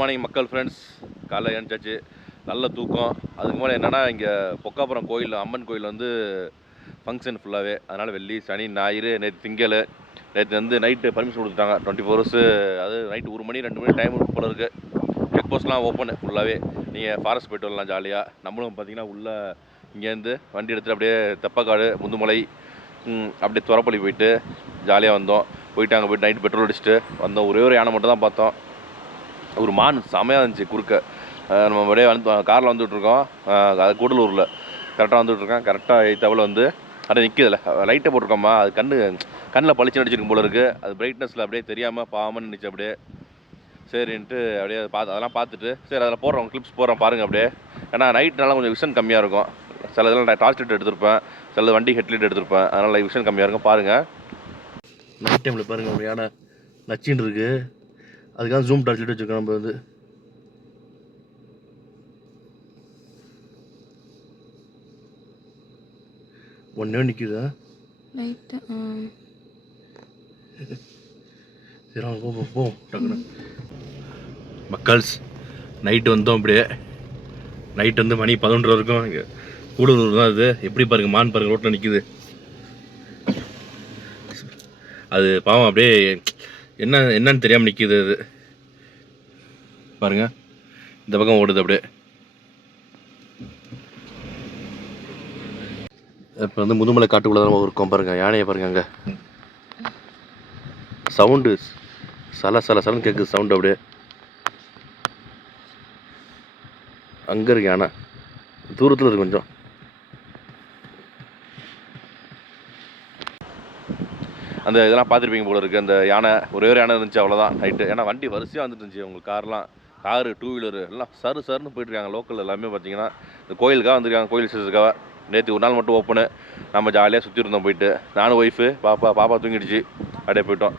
Morning மக்கள் friends. காலைல எழுந்துச்சாச்சு, நல்ல தூக்கம். அதுக்கு மேலே என்னென்னா, இங்கே பொக்காபுரம் கோயில் அம்மன் கோயில் வந்து ஃபங்க்ஷன் ஃபுல்லாகவே. அதனால் வெள்ளி சனி ஞாயிறு, நேற்று திங்கள், நேற்று வந்து நைட்டு பர்மிஷன் கொடுத்துட்டாங்க 24 hours. அது நைட்டு 1 மணி 2 மணி டைம் போல இருக்குது. செக் போஸ்ட்லாம் ஓப்பன் ஃபுல்லாகவே. நீங்கள் ஃபாரஸ்ட் போய்ட்டு வரலாம் ஜாலியாக. நம்மளும் பார்த்தீங்கன்னா உள்ளே இங்கேருந்து வண்டி எடுத்துகிட்டு அப்படியே தெப்பக்காடு, முதுமலை, அப்படியே துறப்பள்ளி போயிட்டு ஜாலியாக வந்தோம். போயிட்டு அங்கே போய்ட்டு நைட்டு பெட்ரோல் அடிச்சுட்டு வந்தோம். ஒரே ஒரு யானை மட்டும் தான் பார்த்தோம். ஒரு மான் செமையாக இருந்துச்சு குறுக்க. நம்ம அப்படியே வந்து காரில் வந்துகிட்ருக்கோம். அது கூடலூரில் கரெக்டாக வந்துகிட்ருக்கேன். கரெக்டாக தவளை வந்து அப்படியே நிற்கிதில்ல, லைட்டை போட்டிருக்கோம்மா, அது கண்ணில் பளிச்சு நடிச்சிருக்கும் போல இருக்குது. அது பிரைட்னஸில் அப்படியே தெரியாமல் பாவமாக நின்றுச்சு அப்படியே. சரின்ட்டு அப்படியே அதெல்லாம் பார்த்துட்டு சரி அதில் போடுறோம், கிளிப்ஸ் போடுறோம் பாருங்கள் அப்படியே. ஏன்னா நைட்னால கொஞ்சம் விஷன் கம்மியாக இருக்கும். சில இதெல்லாம் டார்ச் லைட் எடுத்திருப்பேன், சில வண்டி ஹெட்லைட் எடுத்திருப்பேன், அதனால் விஷன் கம்மியாக இருக்கும் பாருங்கள். நைட் டைமில் பாருங்கள் ஒரு யானை நச்சின்னு இருக்குது. அதுக்காக ஜூம் டார்ச் லைட் வச்சுருக்கோம். நம்ம வந்து ஒன்றே நிற்கிதா லைட்டு. சரி அவங்க போ டக்குன்னு. மக்கள்ஸ் நைட்டு வந்தோம். அப்படியே நைட்டு வந்து மணி 11 வரைக்கும் இங்கே கூடலூர் தான். அது எப்படி பாருங்கள், மான் பாருங்கள் ரோட்டில் நிற்கிது. அது பாவம் அப்படியே என்னன்னு தெரியாமல் நிற்கிது. அது பாருங்கள் இந்த பக்கம் ஓடுது அப்படியே. இப்போ வந்து முதுமலை காட்டுக்குள்ளே தான் இருக்கோம் பாருங்கள். யானையை பாருங்கள், அங்கே சவுண்டு சலன்னு கேட்குது சவுண்டு. அப்படியே அங்கே இருக்கு யானை, தூரத்தில் இருக்கு கொஞ்சம். அந்த இதெல்லாம் பார்த்துருப்பீங்க போல இருக்குது. அந்த யானை ஒரே ஒரு யானை இருந்துச்சு, அவ்வளோதான் நைட்டு. ஏன்னா வண்டி வரிசையாக வந்துட்டு இருந்துச்சு. உங்களுக்கு காரு 2 வீலரு எல்லாம் சருன்னு போயிட்டுருக்காங்க. லோக்கல் எல்லாமே பார்த்தீங்கன்னா இந்த கோயிலுக்காக வந்துருக்காங்க, கோயில் விசேஷத்துக்காக. நேற்று ஒரு நாள் மட்டும் ஓப்பனு. நம்ம ஜாலியாக சுற்றி இருந்தோம் போயிட்டு. நானும் ஒய்ஃபு பாப்பா தூங்கிடுச்சு. அப்படியே போயிட்டோம்.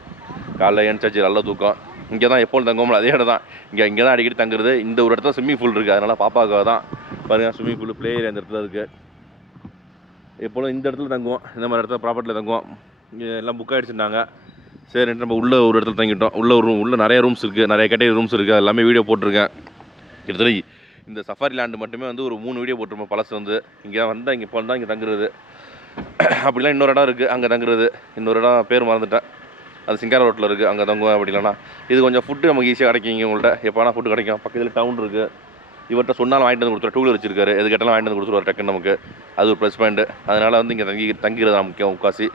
காலைல எழுந்துச்சாச்சு, நல்ல தூக்கம். இங்கே தான் எப்போது தங்குவோம், அதே இடம் தான். இங்கே தான் அடிக்கடி தங்குறது. இந்த ஒரு இடத்துல ஸ்விம்மிங் பூல் இருக்குது, அதனால் பாப்பாவுக்காக தான் பாருங்கள். ஸ்விம்மிங் பூல் பிளே ஏரியா இந்த இடத்துல இருக்குது. எப்போதும் இந்த இடத்துல தங்குவோம், இந்த மாதிரி இடத்துல ப்ராப்பர்ட்டியில் தங்குவோம். இங்கே எல்லாம் புக் ஆகிடுச்சுருந்தாங்க. சரின்ட்டு நம்ம உள்ளே ஒரு இடத்துல தங்கிட்டோம். உள்ளே நிறைய ரூம்ஸ் இருக்குது, நிறைய கேட்டகரி ரூம்ஸ் இருக்குது. எல்லாமே வீடியோ போட்டிருக்கேன். கிட்டத்தட்ட இந்த சஃபாரி லேண்டு மட்டுமே வந்து ஒரு 3 வீடியோ போட்டிருப்போம் பழசு வந்து. இங்கே வந்தால் இங்கே இப்போ தான் இங்கே தங்குறது. அப்படிலாம் இன்னொரு இடம் இருக்குது, அங்கே தங்குறது. இன்னொரு இடம் பேர் மறந்துட்டேன், அது சிங்கார ரோட்டில் இருக்குது, அங்கே தங்குவேன். அப்படி இல்லைனா இது கொஞ்சம் ஃபுட்டு நமக்கு ஈஸியாக கிடைக்கும். இங்கே உங்கள்கிட்ட எப்போனா ஃபுட்டு கிடைக்கும். பக்கத்தில் டவுன் இருக்குது. இவர்கிட்ட சொன்னாலும் வாங்கிட்டு வந்து கொடுத்துருவார். 2 வீலர் வச்சிருக்காரு, எது கேட்டாலும் வாங்கிட்டு வந்து கொடுத்துருவார் டக்குன்னு நமக்கு. அது ஒரு ப்ளஸ் பாயிண்ட்டு. அதனால் வந்து இங்கே தங்கிறது தான் முக்கியம் முக்காசி.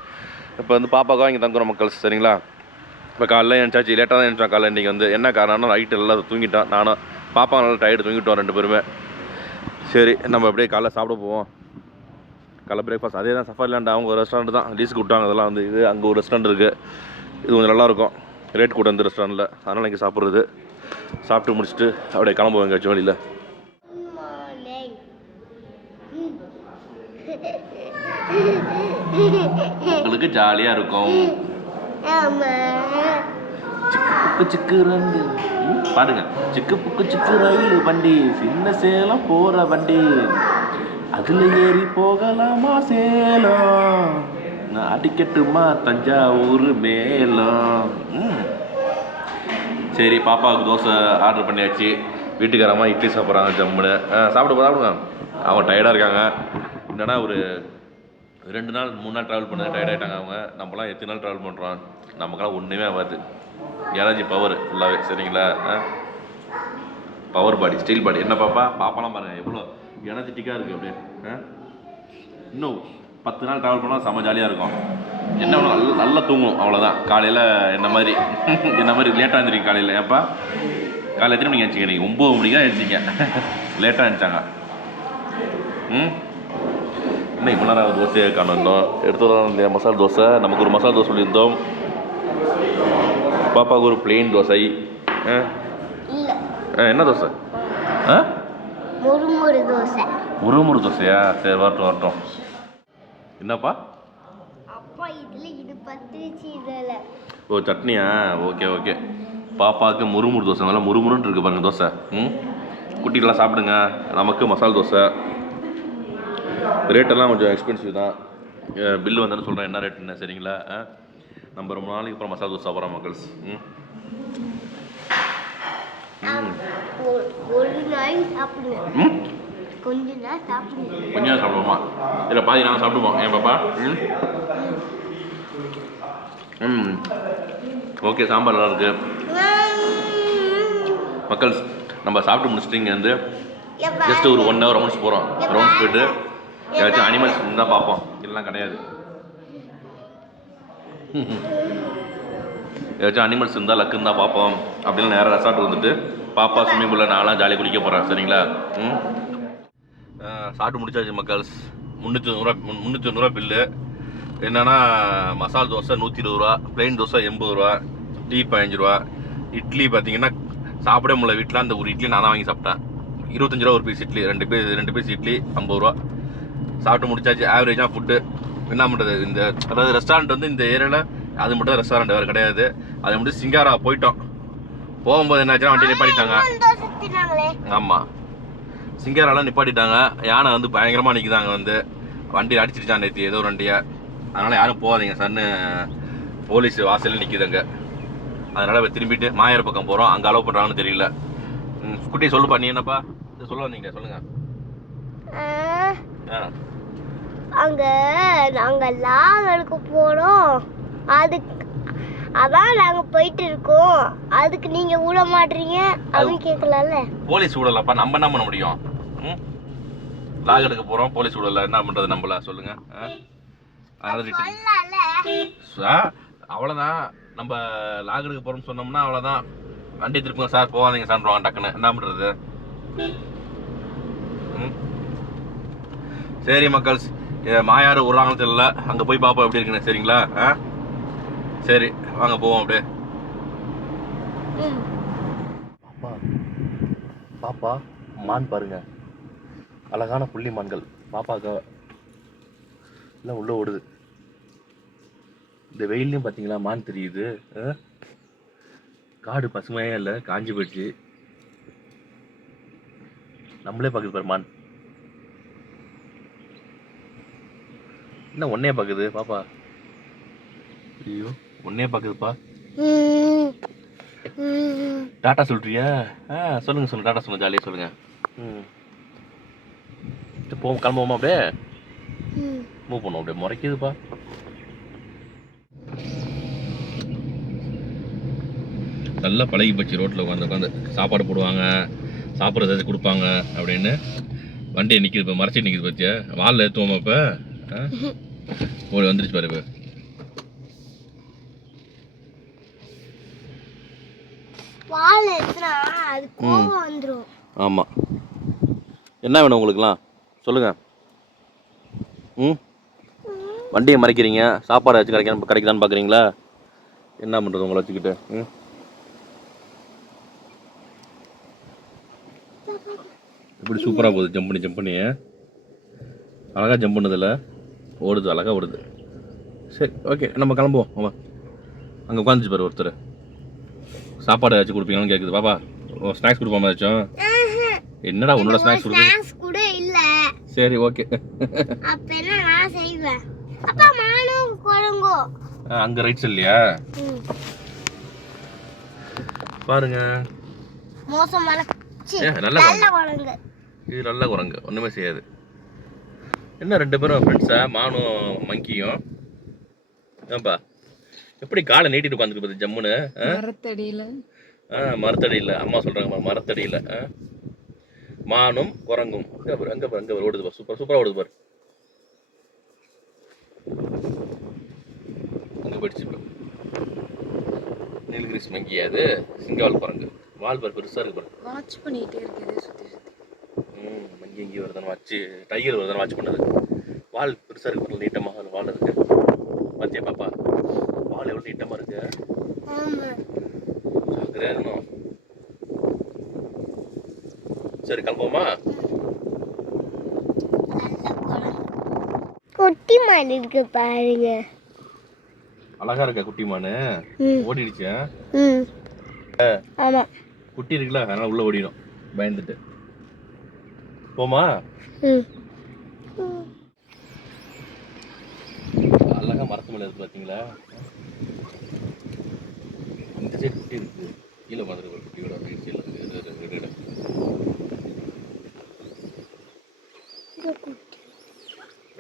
இப்போ வந்து பாப்பாக்காக இங்கே தங்குறோம் மக்கள். சரிங்களா? இப்போ காலைல எழுந்தாச்சு, லேட்டாக தான் எழுந்தோம் காலைல. இன்றைக்கி வந்து என்ன காரணம்னா நைட்டு எல்லாம் தூங்கிட்டோம். நானும் பாப்பா நல்லா டயர்டு தூங்கிட்டோம் 2 பேருமே. சரி நம்ம அப்படியே காலைல சாப்பிட போவோம். காலைல பிரேக்ஃபாஸ்ட் அதே தான். சஃபாரி லேண்ட் அவங்க ஒரு ரெஸ்டாரண்ட் தான் லீஸுக்கு விட்டாங்க. அதெல்லாம் வந்து இது அங்கே ஒரு ரெஸ்டாரண்ட் இருக்குது. இது கொஞ்சம் நல்லாயிருக்கும், ரேட் கூட இந்த ரெஸ்டாரண்ட்டில். அதனால் இங்கே சாப்பிட்றது. சாப்பிட்டு முடிச்சுட்டு அப்படியே கிளம்புவோம் எங்கேயாச்சும் வழியில். உங்களுக்கு ஜாலியாக இருக்கும். சிக்கு ரெண்டு பாருங்க, சிக்கு புக்கு சிக்கு ரயில் வண்டி, சின்ன சேலம் போகிற வண்டி, அதில் ஏறி போகலாமா சேலம், அடிக்கட்டுமா தஞ்சாவூர் மேலம். சரி பாப்பாவுக்கு தோசை ஆர்டர் பண்ணியாச்சு. வீட்டுக்காரமாக இட்லி சாப்பிட்றாங்க ஜம்முன்னு. சாப்பிடுங்க. அவங்க டயர்டாக இருக்காங்க. என்னன்னா ஒரு 2 நாள் 3 நாள் ட்ராவல் பண்ணது டயர்ட் ஆகிட்டாங்க அவங்க. நம்மளாம் எத்தனை நாள் ட்ராவல் பண்ணுறோம், நமக்கெல்லாம் ஒன்றுமே ஆகாது. எனர்ஜி பவர் ஃபுல்லாகவே. சரிங்களா? பவர் பாடி, ஸ்டீல் பாடி. என்ன பாப்பாலாம் பாருங்கள் எவ்வளோ எனர்ஜெட்டிக்காக இருக்குது அப்படியே. இன்னும் 10 நாள் ட்ராவல் பண்ணால் செம்ம ஜாலியாக இருக்கும். என்ன ஒன்று நல்லா தூங்கும், அவ்வளோதான். காலையில் என்ன மாதிரி லேட்டாக இருந்துருக்கீங்க காலையில். ஏன்ப்பா காலையில் எத்தனை மணிக்கு எழுச்சிங்க? நீங்கள் 9 மணிக்கு தான் எழுச்சிங்க. லேட்டாக எழுந்தாங்க. இன்னும் இவ்வளோ நேரம் தோசையை காணிருந்தோம். எடுத்து வரலாம் இல்லையா மசாலா தோசை. நமக்கு ஒரு மசாலா தோசை சொல்லியிருந்தோம். பாப்பாவுக்கு ஒரு பிளெயின் தோசை. என்ன தோசை? முறுமுறு தோசையா? சரி வரட்டும். என்னப்பா? ஓ சட்னியா? ஓகே. பாப்பாவுக்கு முறுமுறு தோசை. நல்லா முறுமுறுன்னு இருக்குது பாருங்கள் தோசை. குட்டிகளாம் சாப்பிடுங்க. நமக்கு மசாலா தோசை. ரேட்டெல்லாம் கொஞ்சம் எக்ஸ்பென்சிவ் தான். பில்லு வந்தாலும் சொல்கிறேன் என்ன ரேட்டுன்னு. சரிங்களா? நம்ம ரொம்ப நாளைக்கு அப்புறம் மசாலா தோசை சாப்பிட்றோம் மக்கள்ஸ். ஒரு நாள் சாப்பிடுங்க. கொஞ்ச நேரம் சாப்பிடுங்க. கொஞ்ச நேரம் சாப்பிடுவோமா? இல்லை பாதி நாங்கள் சாப்பிடுவோம் ஏன் பாப்பா? ஓகே, சாம்பார் நல்லா இருக்கு. மக்கள் நம்ம சாப்பிட்டு முடிச்சுட்டு இங்கே வந்து ஜஸ்ட் ஒரு 1 hour ரவுண்ட்ஸ் போகிறோம். ரவுண்ட்ஸ் போயிட்டு ஏதாச்சும் அனிமல்ஸ் இருந்தால் பார்ப்போம், இதெல்லாம் கிடையாது. ஏதாச்சும் அனிமல்ஸ் இருந்தால் லக்கு இருந்தால் பார்ப்போம். அப்படின்னு நேராக ரெசார்ட் வந்துட்டு பாப்பா ஸ்விம்மிங் பூலில் நான்லாம் ஜாலியாக குளிக்க போகிறேன். சரிங்களா? சாப்பிட்டு முடிச்சாச்சு மக்கள்ஸ். 390 ரூபா பில்லு. என்னென்னா மசால் தோசை 120 ரூபா, பிளெயின் தோசை 80 ரூபா, டீ 15 ரூபா, இட்லி பார்த்தீங்கன்னா சாப்பிடவே முடியல வீட்டில். அந்த ஒரு இட்லி நான் தான் வாங்கி சாப்பிட்டேன். 25 ரூபா ஒரு பீஸ் இட்லி, 2 பீஸ் இட்லி 50 ரூபா. சாப்பிட்டு முடிச்சாச்சு. ஆவரேஜாக ஃபுட்டு என்ன பண்ணுறது, இந்த அதாவது ரெஸ்டாரண்ட் வந்து இந்த ஏரியாவில் அது மட்டும் தான் ரெஸ்டாரண்ட், வேறு கிடையாது. அதை மட்டும் சிங்காரா போயிட்டோம். போகும்போது என்னாச்சுன்னா வண்டி நிப்பாட்டிட்டாங்க. ஆமாம், சிங்காரெல்லாம் நிப்பாட்டிட்டாங்க. யானை வந்து பயங்கரமாக நிற்குதாங்க. வந்து வண்டி அடிச்சிருச்சான் நேற்று ஏதோ ஒரு வண்டியை. அதனால் யாரும் போகாதீங்க சார்னு போலீஸ் வாசலில் நிற்கிதுங்க. அதனால் திரும்பிட்டு மாயார் பக்கம் போகிறோம். அங்கே அலோவ் பண்ணுறாங்கன்னு தெரியல. குட்டி சொல்லுப்பா, நீ என்னப்பா சொல்ல வந்தீங்க? சொல்லுங்க. அங்கே நாங்கள் லாகருக்கு போகிறோம். அதுக்கு அதான் நாங்கள் போயிட்டு இருக்கோம். அதுக்கு நீங்கள் விட மாட்டீங்க அப்படின்னு கேட்கலாம்ல. போலீஸ் விடலப்பா, நம்ம என்ன பண்ண முடியும்? லாக் எடுக்க போகிறோம், போலீஸ் விடல, என்ன பண்ணுறது நம்மள? சொல்லுங்க. அவ்வளோதான். நம்ம லாக் எடுக்க போகிறோம்னு சொன்னோம்னா அவ்வளோதான். வண்டி திருப்புங்க சார், போகாதீங்க சார்வாங்க டக்குன்னு. என்ன பண்ணுறது? சரி மக்கள்ஸ், மாயார் விட்றாங்கன்னு தெரியல. அங்கே போய் பார்ப்போம் எப்படி இருக்குன்னு. சரிங்களா? சரி வாங்க போவோம் அப்படியே. பாப்பா பாப்பா மான் பாருங்க, அழகான புள்ளி மான்கள். பாப்பாக்க எல்லாம் உள்ள ஓடுது. இந்த வெயிலையும் பார்த்தீங்களா மான் தெரியுது. காடு பசுமையே இல்லை, காஞ்சி போயிடுச்சு. நம்மளே பார்க்குது பாரு மான். என்ன ஒன்னே பார்க்குது பாப்பா? ஐயோ, ஒன்னே பார்க்குதுப்பா. டாட்டா சொல்றியா? சொல்லுங்க டாட்டா சொல்லுங்க, ஜாலியாக சொல்லுங்க. போவோம், கிளம்புவோமா? அப்படியே மூவ் பண்ணுவோம். அப்படியே முறைக்குதுப்பா. நல்லா பழகி போச்சு. ரோட்டில் உட்காந்து சாப்பாடு போடுவாங்க, சாப்பிட்றது ஏதாச்சும் கொடுப்பாங்க அப்படின்னு. வண்டியை நிற்கிது இப்போ, மறைச்சி நிற்கிது பற்றியா? வாலில் ஏற்றுவோமா இப்போ? ஓடி வந்துருச்சு பாரு இப்போ. ஆமாம், என்ன வேணும் உங்களுக்குலாம் சொல்லுங்க. வண்டியை மறைக்கிறீங்க, சாப்பாடு வச்சு கிடைக்குதான்னு பார்க்குறீங்களா? என்ன பண்ணுறது உங்களை வச்சுக்கிட்டு? இப்படி சூப்பராக போகுது. ஜம்ப் பண்ணி அழகாக ஜம்ப் பண்ணதில்ல, ஓடுது, அழகாக ஓடுது. சரி ஓகே, நம்ம கிளம்புவோம். ஆமாம், அங்கே உட்காந்துச்சு பாரு ஒருத்தர். சாப்பாடு ஏதாச்சும் கொடுப்பீங்கன்னு கேட்குது. பாப்பா ஸ்நாக்ஸ் கொடுப்பாமா ஏதாச்சும்? என்னடா உன்னோட ஸ்நாக்ஸ் கூட இல்ல. சரி ஓகே. அப்ப என்ன நான் செய்வேன்? அப்பா மானும் குரங்கோ அங்க ரைட் இல்லையா? பாருங்க, மோசமான நல்ல குரங்கு. இது நல்ல குரங்கு, ஒண்ணுமே செய்யாது. என்ன 2 பேரும் ஃப்ரெண்ட்ஸா? மானும் மங்கியும். ஏன்பா எப்படி காலை நீட்டிட்டு உட்காந்துருக்கு பாரு ஜம்முன்னு? மரத்தடியில். மரத்தடியில் அம்மா சொல்றாங்க, மரத்தடியில். மானும் குரங்கும் அங்கே பாரு ஓடுது பாரு. சூப்பராக ஓடுது பாரு. அங்கே போயிடுச்சு இப்போ. நீலகிரிஸ் மங்கி, அது சிங்கவால் குரங்கு. வால் பாரு பெருசாக இருக்கு பாரு. வாட்ச் பண்ணிகிட்டே இருக்குது சுற்றி சுற்றி. மங்கி எங்கேயும் வருதானு வாட்ச், டைகர் வருதானு வாட்ச் பண்ணுது. வால் பெருசாக இருக்கு, நீட்டமாக வால் இருக்கு. பார்த்தியா பாப்பா? வால் எவ்வளோ நீட்டமாக இருக்கு. சரி கிளம்புவோமா? குட்டி மான் இருக்கு பாருங்க, அழகா இருக்க குட்டி மானு. ஓடிடுச்சு. ஆமா, குட்டி இருக்குல்ல, அதனால உள்ள ஓடிடும் பயந்துட்டு. போமா? அழகா மரத்து மேல இருக்கு பாத்தீங்களா? இந்த சைடு குட்டி இருக்கு, கீழே மாதிரி ஒரு குட்டியோட ரைட் சைடில் இருக்கு.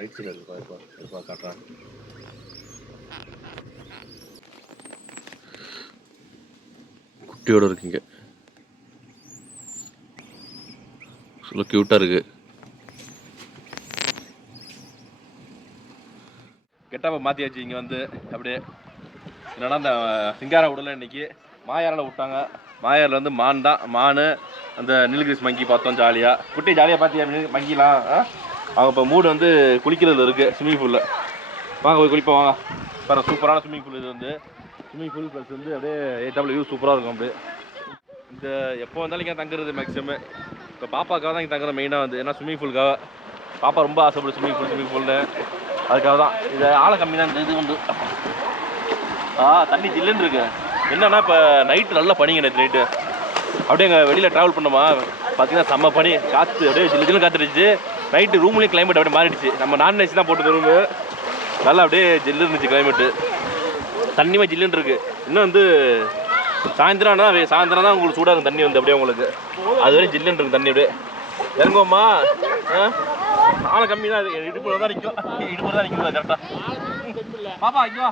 ரைட் சைடில் இருக்குப்பா இருப்பா காட்டுறேன். குட்டியோடு இருக்குங்க, சொல்ல க்யூட்டாக இருக்குது. கெட்டாப்ப மாற்றியாச்சு இங்கே வந்து. அப்படியே என்னன்னா அந்த சிங்கார விடல இன்னைக்கு மாயாரில் விட்டாங்க. மாயாரில் வந்து மான் அந்த நீலகிரிஸ் மங்கி பார்த்தோம் ஜாலியாக. குட்டி ஜாலியாக பார்த்தியா மங்கிலாம்? அவங்க இப்போ மூடு வந்து குளிக்கிறது இருக்குது ஸ்விம்மிங் பூலில். வாங்க போய் குளிப்போம் வாங்க. பாரு சூப்பரான ஸ்விம்மிங் பூல் இது வந்து. ஸ்விம்மிங் பூல் ப்ளஸ் வந்து அப்படியே ஏட்டாப்பில் வியூ சூப்பராக இருக்கும். அப்படியே இந்த எப்போ வந்தாலும் இங்கே தங்குறது மேக்ஸிமம். இப்போ பாப்பாக்காக தான் இங்கே தங்குறது மெயினாக வந்து. ஏன்னா ஸ்விம்மிங் பூலுக்காக பாப்பா ரொம்ப ஆசைப்படுது ஸ்விம்மிங் பூலில். அதுக்காக தான் இது ஆளை கம்மி தான். இந்த இது வந்து தண்ணி ஜில்லுன்னு இருக்கு. என்னன்னா இப்போ நைட்டு நல்லா பனிங்க. நைட்டு அப்படியே எங்கள் வெளியில் ட்ராவல் பண்ணோமா பார்த்தீங்கன்னா செம்ம பனி, காற்று அப்படியே ஜில்லு ஜில்லுன்னு காற்றுடுச்சு. நைட்டு ரூம்லேயும் கிளைமேட் அப்படியே மாறிடுச்சு. நம்ம நான் தான் போட்டு ரூமு நல்லா அப்படியே ஜில்லு இருந்துச்சு கிளைமேட்டு. தண்ணியுமே ஜில்லுன்னு இருக்குது. இன்னும் வந்து சாயந்தரம் தான் உங்களுக்கு சூடாக இருக்கும் தண்ணி வந்து. அப்படியே உங்களுக்கு அது வரையும் ஜில்லுன்னு இருக்கும் தண்ணி. அப்படியே இறங்குவோம்மா. ஆளை கம்மி தான். அது இடுப்பு தான் நிற்கும். இடுப்பு தான் நிற்கும் கரெக்டாக. பாப்பா ஐயோ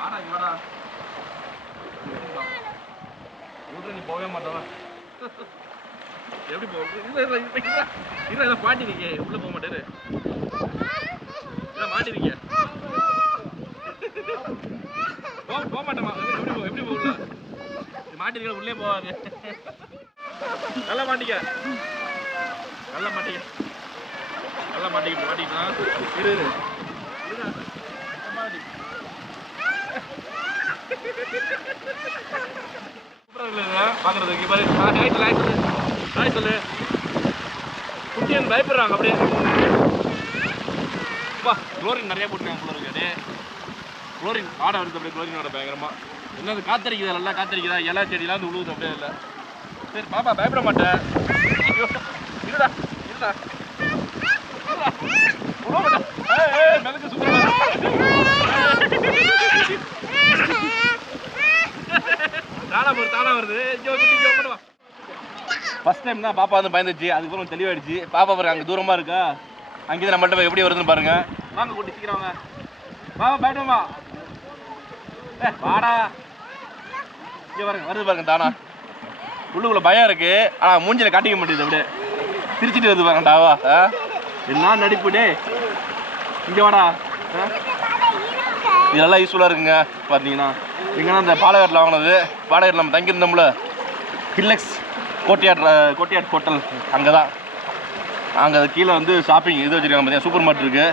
வாடா நீ போகவே மாட்டோம். எப்படி போக மாட்டிருக்கீங்க? உள்ள போக மாட்டேரு மாட்டிருக்கீங்க. போக மாட்டேமா? எப்படி போகல மாட்டிருக்க? உள்ளே போகாது. நல்லா மாட்டிக்க மாட்டிக்கிட்டா இரு பாக்குறதுக்கு பாரு. சொல்லு குட்டியன் பயப்படுறாங்க அப்படியே. குளோரின் நிறைய போட்டுருக்காங்க போல இருக்கு. குளோரின் ஆடை வருது அப்படியே. குளோரினோட பயங்கரமா என்னது காத்தடிக்குதா? நல்லா காத்தடிக்குதா? இலை செடியெல்லாம் வந்து உழுவுது அப்படியே. இல்லை சரி பாப்பா பயப்பட மாட்டேன். இருடா மெதுக்கு சூப்பரா தானா வருது. ஃபர்ஸ்ட் டைம் தான் பாப்பா வந்து பயந்துச்சு. அதுக்கப்புறம் தெளிவாயிடுச்சு. பாப்பா பாருங்க அங்கே தூரமாக இருக்கா. அங்கேருந்து நம்மள்ட்ட எப்படி வருதுன்னு பாருங்க. வாங்க கூட்டி சீக்கிரம் வாங்க. பாப்பா பயப்படுமா? வாடா இங்கே பாருங்க வருது பாருங்க தானா. உள்ளுக்குள்ள பயம் இருக்கு. ஆனால் மூஞ்சில காட்டிக்க மாட்டேங்குது. அப்படியே சிரிச்சிட்டு வருது பாருங்க டாவா. என்ன நடிப்பு டே. இங்கே வாடா. இது நல்லா யூஸ்ஃபுல்லாக இருக்குங்க. பார்த்தீங்கன்னா எங்கன்னா இந்த பாலகாட்டில் வாங்கினது. பாலகாட்டில் நம்ம தங்கியிருந்தோம்ல ஹில்லக்ஸ் கோட்டியாட் ஹோட்டல் அங்கே தான். அங்கே கீழே வந்து ஷாப்பிங் இது வச்சுருக்காங்க. பார்த்தீங்கன்னா சூப்பர் மார்ட் இருக்குது.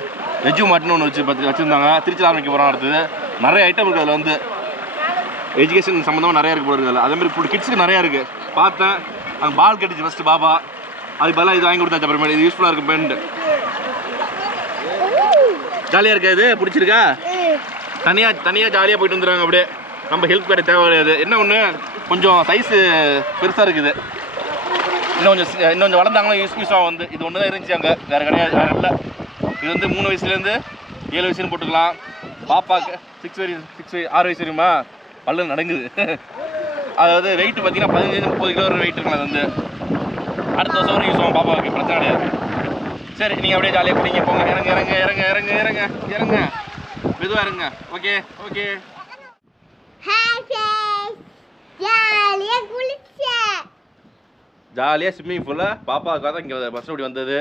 வெஜ்ஜு மார்ட்னு ஒன்று வச்சுருந்தாங்க. திருச்சி ஆரம்பிக்க போகிறோம். அடுத்தது நிறைய ஐட்டம் இருக்குது. அதில் வந்து எஜுகேஷன் சம்மந்தமாக நிறையா இருக்குது போல இருக்குது. அதேமாதிரி கிட்ஸுக்கு நிறையா இருக்குது. பார்த்தேன் அங்கே பால் கட்டிச்சு ஃபஸ்ட்டு பாப்பா. அதுக்கு பதிலாக இது வாங்கி கொடுத்தாச்சு. அப்புறமேட்டு இது யூஸ்ஃபுல்லாக இருக்கும் பேண்ட். ஜாலியாக இருக்கா? இது பிடிச்சிருக்கா? தனியாக ஜாலியாக போயிட்டு வந்துடுறாங்க. அப்படியே நம்ம ஹெல்ப் கிடையாது தேவை கிடையாது. என்ன ஒன்று கொஞ்சம் சைஸு பெருசாக இருக்குது. இன்னும் கொஞ்சம் வளர்ந்தாங்களும் யூஸ்ஃபுல்லாக வந்து. இது ஒன்று தான் இருந்துச்சு அங்கே, வேறு கிடையாது, வேறு இல்லை. இது வந்து 3 வயசுலேருந்து 7 வயசுன்னு போட்டுக்கலாம். பாப்பாவுக்கு 6 வயசு வரையுமா பல்லு நடங்குது. அதாவது வெயிட் பார்த்தீங்கன்னா 15-30 கிலோ வரை வெயிட் இருக்கலாம். அது வந்து அடுத்த வருஷம் வரைக்கும் யூஸ் ஆகும் பாப்பாவுக்கு. பிரச்சனை கிடையாது. சரி நீங்கள் அப்படியே ஜாலியாக பிடிங்க போங்க. இறங்க மெதுவாக இருங்க. ஓகே ஜாலியாக ஸ்விம்மிங் பூலில் பாப்பாவுக்காக தான் இங்கே பஸ் அப்படி வந்தது.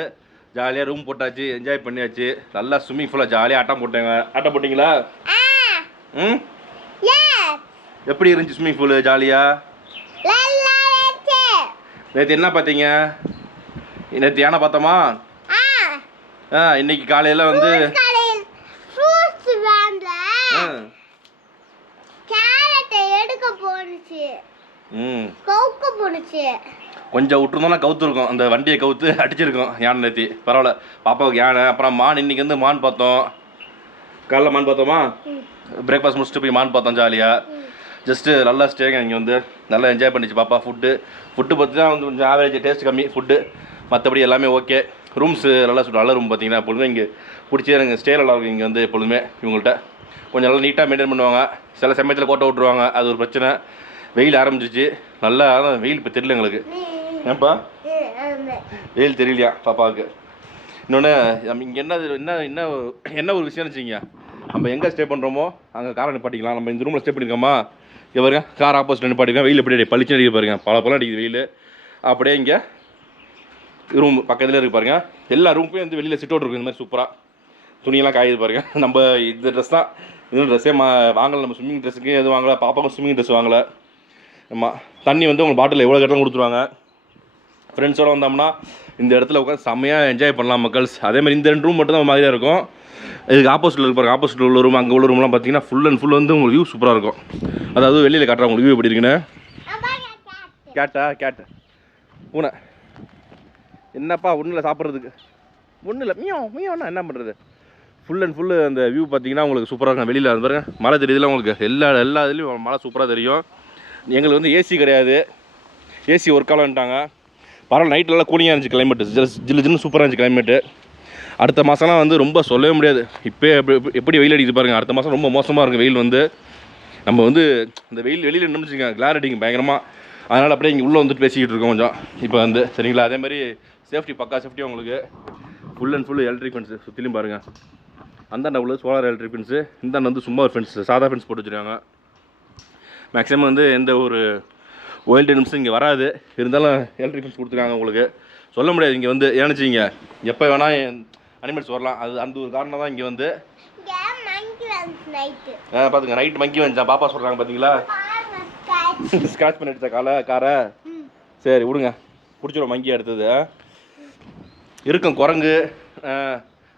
ஜாலியாக ரூம் போட்டாச்சு, என்ஜாய் பண்ணியாச்சு. நல்லா ஸ்விம்மிங் பூலில் ஜாலியாக ஆட்டம் போட்டிங்களா? எப்படி இருந்துச்சு ஸ்விம்மிங் பூலு? ஜாலியாக நேற்று என்ன பார்த்தீங்க? நேற்று யானை பார்த்தோமா? இன்னைக்கு காலையில் வந்து கொஞ்சம் விட்டுருந்தோம்னா கவுத்து இருக்கும். அந்த வண்டியை கவுத்து அடிச்சிருக்கோம் யானை நேற்று. பரவாயில்ல பாப்பாவுக்கு யானை. அப்புறம் மான். இன்னைக்கு வந்து மான் பார்த்தோம். காலைல மான் பார்த்தோமா? பிரேக்ஃபாஸ்ட் முடிச்சுட்டு போய் மான் பார்த்தோம் ஜாலியாக. ஜஸ்ட்டு நல்லா ஸ்டேங்க இங்கே வந்து நல்லா என்ஜாய் பண்ணிச்சு பாப்பா. ஃபுட்டு பற்றி தான் வந்து கொஞ்சம் ஆவரேஜ், டேஸ்ட் கம்மி ஃபுட்டு. மற்றபடி எல்லாமே ஓகே. ரூம்ஸு நல்ல ரூம் பார்த்தீங்கன்னா எப்பொழுதுமே இங்கே பிடிச்சே எனக்கு ஸ்டே நல்லா இருக்கும். இங்கே வந்து எப்பொழுதுமே இவங்கள்ட்ட கொஞ்சம் நல்லா நீட்டாக மெயின்டைன் பண்ணுவாங்க. சில சமயத்தில் கோட்டை விட்ருவாங்க, அது ஒரு பிரச்சனை. வெயில் ஆரம்பிச்சிச்சு நல்லா. வெயில் இப்போ தெரியல எங்களுக்கு. ஏன்ப்பா வெயில் தெரியலையா பாப்பாவுக்கு. இன்னொன்று நம்ம இங்கே என்ன ஒரு விஷயம்னு வச்சுக்கிங்க, நம்ம எங்கே ஸ்டே பண்ணுறோமோ அங்கே காரை நிப்பாட்டிக்கலாம். நம்ம இந்த ரூமில் ஸ்டே பண்ணியிருக்கோமா, இங்கே பாருங்க கார் ஆப்போசிட் நிப்பாட்டிக்கலாம். வெயில் எப்படி பளிச்சு அடிக்க பாருங்க, பல அடிக்குது வெயில். அப்படியே இங்கே ரூம் பக்கத்தில் இருக்கு பாருங்க. எல்லா ரூமுக்கும் வந்து வெளியில் சிட் அவுட் இருக்கும். இந்த மாதிரி சூப்பராக துணியெல்லாம் காயுது பாருங்க. நம்ம இந்த ட்ரெஸ் தான் இன்னும் ட்ரெஸ்ஸே வாங்கலை. நம்ம ஸ்விம்மிங் ட்ரெஸ்ஸுக்கு எதுவும் வாங்கலை, பாப்பாவுக்கும் ஸ்விம்மிங் ட்ரெஸ் வாங்கலை. ஆமாம், தண்ணி வந்து உங்கள் பாட்டில் எவ்வளோ கட்டலாம் கொடுத்துருவாங்க. ஃப்ரெண்ட்ஸோடு வந்தோம்னா இந்த இடத்துல உட்காந்து செம்மையாக என்ஜாய் பண்ணலாம் மக்கள்ஸ். அதேமாதிரி இந்த 2 ரூம் மட்டும் தான் மாதிரியாக இருக்கும். இதுக்கு ஆப்போசிட்டில் இருப்பாங்க. ஆப்போசிட்டில் உள்ள ரூம், அங்கே உள்ள ரூம்லாம் பார்த்தீங்கன்னா ஃபுல் அண்ட் ஃபுல் வந்து உங்களுக்கு வியூ சூப்பராக இருக்கும். அதாவது வெளியில் காட்டுறேன் உங்களுக்கு வியூ எப்படி இருக்குன்னு. கேட்டா பூனை என்னப்பா ஒன்றும் இல்லை சாப்பிட்றதுக்கு, ஒன்றும் இல்லை மீயோன்னா என்ன பண்ணுறது. ஃபுல் அண்ட் ஃபுல்லு அந்த வியூ பார்த்தீங்கன்னா உங்களுக்கு சூப்பராக இருக்கும். வெளியில் அது பாருங்க மழை தெரியுதுல உங்களுக்கு, எல்லா இதுலேயும் மழை சூப்பராக தெரியும். எங்களுக்கு வந்து ஏசி கிடையாது, ஏசி ஒர்க் ஆகலன்ட்டாங்க. பரவாயில்ல, நைட்லலாம் கூலிங்காக இருந்துச்சு கிளைமேட்டு, ஜில்லுன்னு சூப்பராக இருந்துச்சு கிளைமேட்டு. அடுத்த மாதம்லாம் வந்து ரொம்ப சொல்லவே முடியாது. இப்போ எப்படி வெயில் அடிக்குது பாருங்கள். அடுத்த மாதம் ரொம்ப மோசமாக இருக்கும் வெயில் வந்து. நம்ம வந்து இந்த வெயில் வெளியில் நின்றுச்சுங்க, கிளார் அடிக்கும் பயங்கரமாக. அதனால் அப்படியே இங்கே உள்ளே வந்துட்டு பேசிக்கிட்டு இருக்கோம் கொஞ்சம் இப்போ வந்து, சரிங்களா. அதேமாதிரி சேஃப்டி பக்கா சேஃப்டி உங்களுக்கு. Full and full electric fence சுற்றிலும் பாருங்கள். அந்தாண்ட உள்ள சோலார் எலக்ட்ரிக் ஃபென்ஸு, இந்தாண்ட வந்து சும்மா ஒரு ஃபென்ஸ், சாதா ஃபென்ஸ் போட்டு வச்சுருக்காங்க. மேக்ஸிமம் வந்து எந்த ஒரு ஒயில்டு அனிமல்ஸும் இங்கே வராது. இருந்தாலும் எலக்ட்ரிக் ஃபென்ஸ் கொடுத்துருக்காங்க உங்களுக்கு. சொல்ல முடியாது இங்கே வந்து ஏன்னுச்சிங்க எப்போ வேணால் அனிமல்ஸ் வரலாம். அது அந்த ஒரு காரணம் தான் இங்கே வந்து. பார்த்துங்க நைட்டு மங்கி வந்துச்சா பாப்பா சொல்கிறாங்க பார்த்தீங்களா. ஸ்க்ராட்ச் பண்ணி அடிச்சா காரை. சரி விடுங்க, பிடிச்சிடும் மங்கி அடுத்தது. இருக்கும் குரங்கு,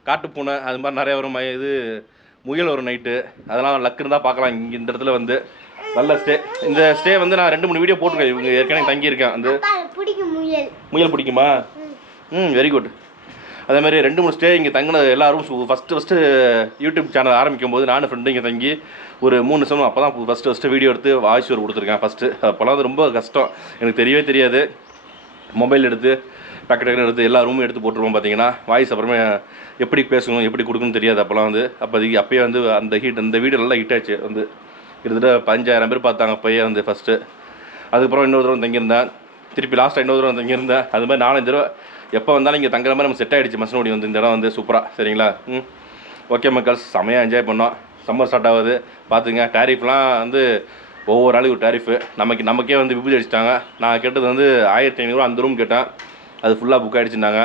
காட்டுப்பூனை, அது மாதிரி நிறைய வரும். இது முயல் வரும் நைட்டு. அதெல்லாம் லக்குன்னு தான் பார்க்கலாம் இங்கே இந்த இடத்துல வந்து. நல்ல ஸ்டே. இந்த ஸ்டே வந்து நான் 2-3 வீடியோ போட்டுருக்கேன். இவங்க ஏற்கனவே தங்கியிருக்கேன். அந்த முயல் பிடிக்குமா? Very good. அதேமாதிரி 2-3 ஸ்டே இங்கே தங்கின எல்லாரும் ஃபஸ்ட்டு யூடியூப் சேனல் ஆரம்பிக்கும் போது நானும் ஃப்ரெண்டு இங்கே தங்கி ஒரு 3 வருஷம் அப்போ தான் ஃபஸ்ட்டு வீடியோ எடுத்து வாய்ஸ் ஓவர் கொடுத்துருக்கேன் ஃபஸ்ட்டு. அப்போல்லாம் அது ரொம்ப கஷ்டம், எனக்கு தெரியவே தெரியாது. மொபைல் எடுத்து டக்கு எடுத்து எல்லா ரூமும் எடுத்து போட்டுருவோம் பார்த்தீங்கன்னா. வாய்ஸ் அப்புறமே எப்படி பேசணும் எப்படி கொடுக்கணும்னு தெரியாது அப்போல்லாம் வந்து. அப்போயே வந்து அந்த இந்த வீடியோ நல்லா ஹிட் ஆச்சு வந்து. கிட்டத்தட்ட 15,000 பேர் பார்த்தாங்க அப்போயே வந்து ஃபஸ்ட்டு. அதுக்கப்புறம் இன்னொரு தடவை தங்கியிருந்தேன், திருப்பி லாஸ்ட்டாக இன்னொரு தடவை தங்கியிருந்தேன். அது மாதிரி 4-5 தடவை எப்போ வந்தாலும் இங்கே தங்குற மாதிரி நம்ம செட் ஆகிடுச்சு. மசனகுடி வந்து இந்த இடம் வந்து சூப்பராக, சரிங்களா. ஓகே மக்கள்ஸ், செம்மையாக என்ஜாய் பண்ணோம். சம்மர் ஸ்டார்ட் ஆகுது பார்த்துங்க. டேரிஃப்லாம் வந்து ஒவ்வொரு நாளைக்கு ஒரு டேரிஃபு. நமக்கே வந்து விபூதி அடிச்சிட்டாங்க. நான் கேட்டது வந்து 1500 அந்த ரூம் கேட்டேன், அது ஃபுல்லாக புக் ஆகிடுச்சுட்டாங்க.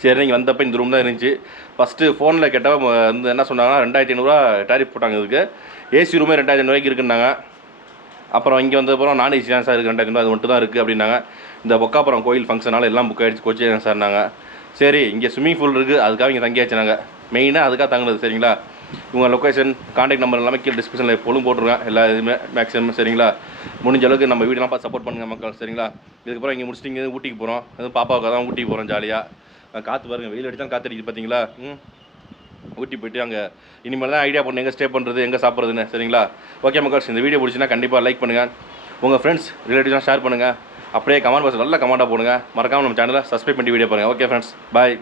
சரி நீங்கள் வந்தப்போ இந்த ரூம் தான் இருந்துச்சு. ஃபஸ்ட்டு ஃபோனில் கேட்டப்போ வந்து என்ன சொன்னாங்கன்னா 2500 டேரிஃப் போட்டாங்க. இதுக்கு ஏசி ரூமே 2500 இருக்குன்னாங்க. அப்புறம் இங்கே வந்தப்புறம் நான் ஏசி தான் சார் இருக்குது 2500 அது மட்டும் தான் இருக்குது அப்படின்னாங்க. இந்த பொக்காப்புறம் கோயில் ஃபங்க்ஷனால் எல்லாம் புக் ஆகிடுச்சு, கோச்சி சார்னாங்க. சரி இங்கே ஸ்விம்மிங் பூல் இருக்குது, அதுக்காக இங்கே தங்கியாச்சு நாங்கள். மெயினாக அதுக்காக தங்குனது, சரிங்களா. உங்கள் லொக்கேஷன் கான்டாக்ட் நம்பர் எல்லாமே கீழே டிஸ்கிரிப்ஷனில் எப்போதும் போட்டுருவேன் எல்லா இதுவுமே மேக்ஸிமம், சரிங்களா. முடிஞ்ச அளவுக்கு நம்ம வீடெல்லாம் பார்த்து சப்போர்ட் பண்ணுங்கள் மக்கள், சரிங்களா. இதுக்கப்புறம் இங்கே முடிச்சுட்டு இங்கே ஊட்டிக்கு போகிறோம். அதுவும் பாப்பாவுக்காக தான் ஊட்டிக்கு போகிறோம் ஜாலியாக. காற்று பாருங்கள், வெயில் அடித்தான் காற்று அடிக்குது பார்த்தீங்களா. ஊட்டி போய்ட்டு அங்கே இனிமேல் தான் ஐடியா பண்ணு எங்கே ஸ்டே பண்ணுறது எங்கே சாப்பிட்றதுன்னு, சரிங்களா. ஓகே மக்கள்ஸ், இந்த வீடியோ பிடிச்சின்னா கண்டிப்பாக லைக் பண்ணுங்கள், உங்கள் ஃப்ரெண்ட்ஸ் ரிலேட்டிவ்ஸ்லாம் ஷேர் பண்ணுங்கள். அப்படியே கமெண்ட் பாக்ஸ் நல்ல கமெண்ட்டாக போடுங்க. மறக்காமல் நம்ம சேனலை சப்ஸ்கிரைப் பண்ணி வீடியோ பாருங்கள். ஓகே ஃப்ரெண்ட்ஸ், பாய்.